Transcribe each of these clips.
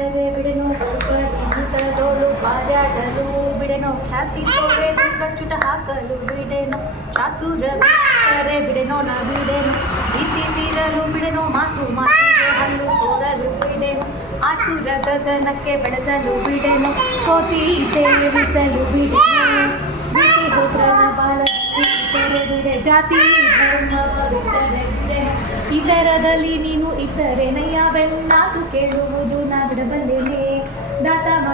ಕೋತಿಯಾದರೆ ಬಿಡೆನೋ ಭೂತದೋಳು ಬಾರ್ಯಾಡಲು ಬಿಡೆನೋ ಖ್ಯಾತಿ ಕಚ್ಚುಟ ಹಾಕಲು ಬಿಡೆನೋ ಚಾತುರ ಕರೆ ಬಿಡೆನೋ ನಾ ಬಿಡೆನೋ ಪ್ರೀತಿ ಬೀರಲು ಬಿಡನೋ ಮಾತು ಮಾತಿಗೆ ಹಲ್ಲು ತೋರಲು ಬಿಡೆನೋ, ಆತುರ ಗಗನಕ್ಕೆ ಬೆಳೆಸಲು ಬಿಡೆನೋ, ಕೋತಿ ಸೇವಿಸಲು ಬಿಡೆನೋ. ಜಾತಿ ಧರ್ಮ ಇತರದಲ್ಲಿ ನೀನು ಇತರೆ ನಯ್ಯವೆನ್ನಾತು ಕೇಳುವುದು ನಾ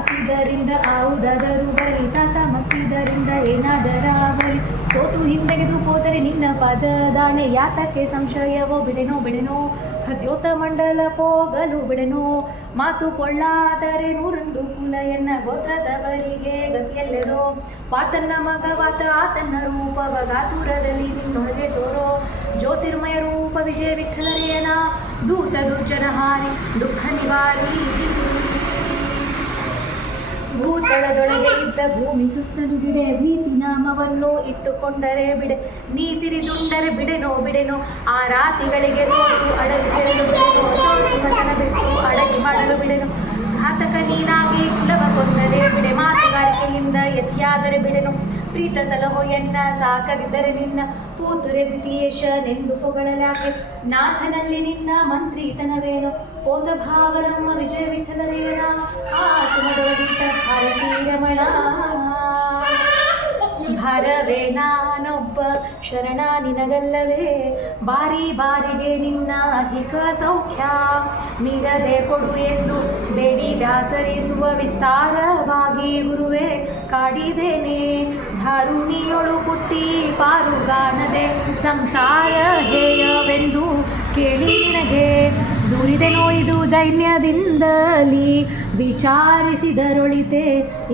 ದಾತ ಮಕ್ಕಿದರಿಂದ ಆವುದಾದರೂ ಬರಿ ತಾತ ಮಕ್ಕಿದರಿಂದ ಏನಾದರ ಆಗಲಿ. ಸೋತು ಹಿಂದೆಗೆದು ಹೋದರೆ ನಿನ್ನ ಪದದಾಣೆ ಯಾತಕ್ಕೆ ಸಂಶಯವೋ? ಬಿಡೆನೋ ಬಿಡೆನೋ, ಹದ್ಯೋತ ಮಂಡಲ ಹೋಗಲು ಬಿಡೆನೋ? ಮಾತು ಕೊಳ್ಳಾದರೆ ನೂರೊಂದು ಕುಲ ಎನ್ನ ಗೋತ್ರದವರಿಗೆ ಗತಿಯಲ್ಲೆದೋ? ವಾತನ್ನ ಮಗ ವಾತ ಆತನ್ನ ರೂಪವ ಗಾತುರದಲ್ಲಿ ನಿನ್ನೊಳಗೆ ತೋರೋ? ಜ್ಯೋತಿರ್ಮಯ ರೂಪ ವಿಜಯ ವಿಠಲರೇನ ದೂತ ದುರ್ಜನ ಹಾರಿ ದುಃಖ ನಿವಾರಿ ಭೂತಳದೊಳಗೆ ಇದ್ದ ಭೂಮಿ ಸುತ್ತಲೂ ಬಿಡೆ. ಭೀತಿ ನಾಮವನ್ನು ಇಟ್ಟುಕೊಂಡರೆ ಬಿಡೆ. ನೀತಿರಿ ದುಂಡರೆ ಬಿಡೆನೋ ಬಿಡೆನೋ. ಆ ರಾತಿಗಳಿಗೆ ಸೋತು ಅಡಗಿ ಸೇರಲು ಬಿಡೆನೋ. ಸೋತು ಬಿಟ್ಟು ಅಡಗಿ ಮಾಡಲು ಬಿಡೆನೋ. ಘಾತಕ ನೀನಾಗಿ ಕುಲವ ಕೊಂದರೆ ಬಿಡೆ ಮಾತುಗಾರಿಕೆಯಿಂದ ಯತಿಯಾದರೆ ಬಿಡೆನು. ಪ್ರೀತ ಸಲಹೋ ಎನ್ನ ಸಾಕವಿದ್ದರೆ ನಿನ್ನ. ಪೂತುರೆ ದ್ವಿತೀಯೇಶನೆಂದು ಹೊಗಳಲಾಗೆ ನಾಥನಲ್ಲಿ ನಿನ್ನ ಮಂತ್ರಿತನವೇನು. ಓದ ಭಾವರಮ್ಮ ವಿಜಯ ವಿಠಲರೇನ ಆತ್ಮದೋದಿತ ಭಾರತೀ ರಮಣ ನಾನೊಬ್ಬ ಶರಣ ನಿನಗಲ್ಲವೇ ಬಾರಿ ಬಾರಿಗೆ ನಿನ್ನ ಅಧಿಕ ಸೌಖ್ಯ. ಮೀರದೆ ಕೊಡು ಎಂದು ವ್ಯಾಸರಿಸುವ ವಿಸ್ತಾರವಾಗಿ ಗುರುವೆ, ಕಾಡಿದೇನೆ, ಧಾರುಣಿಯೊಳು ಪುಟ್ಟಿ ಪಾರುಗಾಣದೆ ಸಂಸಾರ ಹೇಯವೆಂದು ಕೇಳಿ ನಿನಗೆ. ದೂರಿದೆನೋ ಇದು ದೈನ್ಯದಿಂದಲಿ ವಿಚಾರಿಸಿದರೊಳಿತೆ,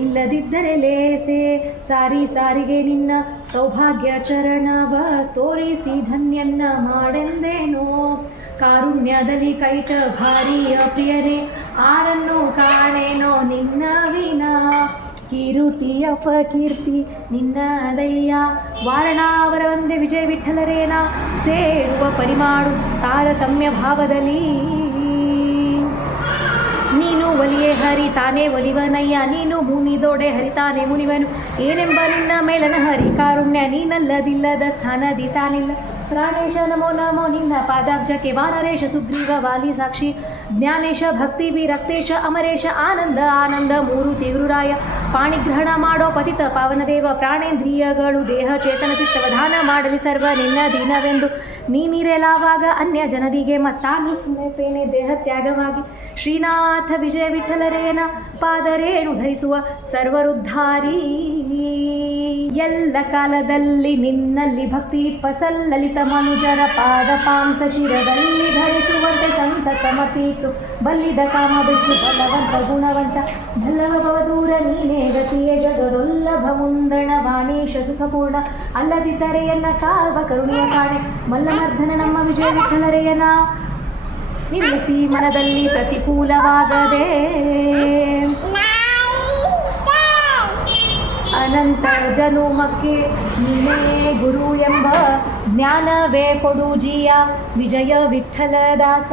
ಇಲ್ಲದಿದ್ದರೆ ಲೇಸೆ ಸಾರಿ ಸಾರಿಗೆ ನಿನ್ನ ಸೌಭಾಗ್ಯ ಚರಣವ ತೋರಿಸಿ ಧನ್ಯನ್ನ ಮಾಡೆಂದೇನೋ. ಕಾರುಣ್ಯದಲ್ಲಿ ಕೈಟ ಭಾರಿಯ ಪ್ರಿಯರೇ ಆರನ್ನು ಕಾಣೇನೋ ನಿನ್ನ ವಿನ? ಕಿರುತಿಯ ದಯ್ಯ. ವಾರಣಾವರ ಒಂದೇ ವಿಜಯ ವಿಠಲರೇನ? ಸೇರುವ ಪರಿಮಾಡು ತಾರತಮ್ಯ ಭಾವದಲ್ಲಿ. ನೀನು ಒಲಿಯೇ ಹರಿ, ತಾನೇ ಒಲಿವನಯ್ಯ. ನೀನು ಮುನಿದೋಡೆ ಹರಿತಾನೆ ಮುನಿವನು. ಏನೆಂಬ ನಿನ್ನ ಮೇಲನ ಹರಿ? ಕಾರುಣ್ಯ ನೀನಲ್ಲದಿಲ್ಲದ ಸ್ಥಾನದಿ ತಾನಿಲ್ಲ. ಪ್ರಾಣೇಶ ನಮೋ ನಮೋ, ನಿನ್ನ ಪಾದಾಬ್ಜಕ್ಕೆ ವಾನರೇಶ ಸುಗ್ರೀವ, ವಾಲಿ ಸಾಕ್ಷಿ. ಜ್ಞಾನೇಶ ಭಕ್ತಿ ವಿರಕ್ತೇಶ ಅಮರೇಶ, ಆನಂದ ಆನಂದ, ಮೂರು ತೀವ್ರರಾಯ ಪಾಣಿಗ್ರಹಣ ಮಾಡೋ ಪತಿತ ಪಾವನದೇವ, ಪ್ರಾಣೇಂದ್ರಿಯಗಳು, ದೇಹ ಚೇತನ ಚಿತ್ತವಧಾನ ಮಾಡಲಿ ಸರ್ವ, ನಿನ್ನ ದೀನವೆಂದು. ನೀನಿರೆಲಾವಾಗ ಅನ್ಯ ಜನರಿಗೆ ಮತ್ತಾಗಿ ಪೇನೆ ದೇಹ ತ್ಯಾಗವಾಗಿ. ಶ್ರೀನಾಥ ವಿಜಯ ವಿಠಲರೇನ, ಪಾದರೇಣು ಧರಿಸುವ ಸರ್ವರುದ್ಧಾರಿ. ಎಲ್ಲ ಕಾಲದಲ್ಲಿ ನಿನ್ನಲ್ಲಿ ಭಕ್ತಿ ಪಸಲ್ಲಲಿತ ಮನುಜರ ಪಾದ ಪಾಂಸ ಶಿರದಲ್ಲಿ ಧರಿಸುವಂತೆ ಸಂತಸ ಮತೀತು ಬಲ್ಲಿದ ಕಾಮ ಬಿಟ್ಟು ಬಲವಂತ ಗುಣವಂತ ಬಲ್ಲವ ದೂರ ನೀನೇ ಗತಿಯ ಜಗದೊಲ್ಲಭ ಮುಂದಣ ವಾಣೀಶ ಸುಖಪೂರ್ಣ. ಅಲ್ಲದಿದ್ದರೆ ಎನ್ನ ಕಾವ ಕರುಣಿಯ ಕಾಣೆ ಮಲ್ಲಮರ್ಧನ ನಮ್ಮ ವಿಜಯ ವಿಠಲರೆಯನ. ನಿಲ್ಲಿಸಿ ಮನದಲ್ಲಿ ಪ್ರತಿಕೂಲವಾಗದೆ. ಅನಂತ ಜನುಮಕ್ಕೆ ನೀನೇ ಗುರು ಎಂಬ ಜ್ಞಾನವೇ ಕೊಡು ಜಿಯ, ವಿಜಯ ವಿಠಲದಾಸ.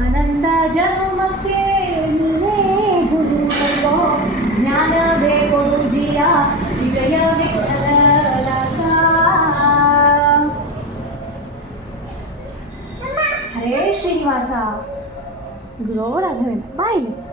ಅನಂತ ಜನುಮಕ್ಕೆ ನೀನೇ ಗುರು ಎಂಬ ಜ್ಞಾನವೇ ಕೊಡು ಜಿಯ, ವಿಜಯ ವಿಠಲದಾಸ. ಹರೇ ಶ್ರೀನಿವಾಸ. ಗುರು ರಾಘವೇಂದ್ರ ಬಾಯಿಲೆ.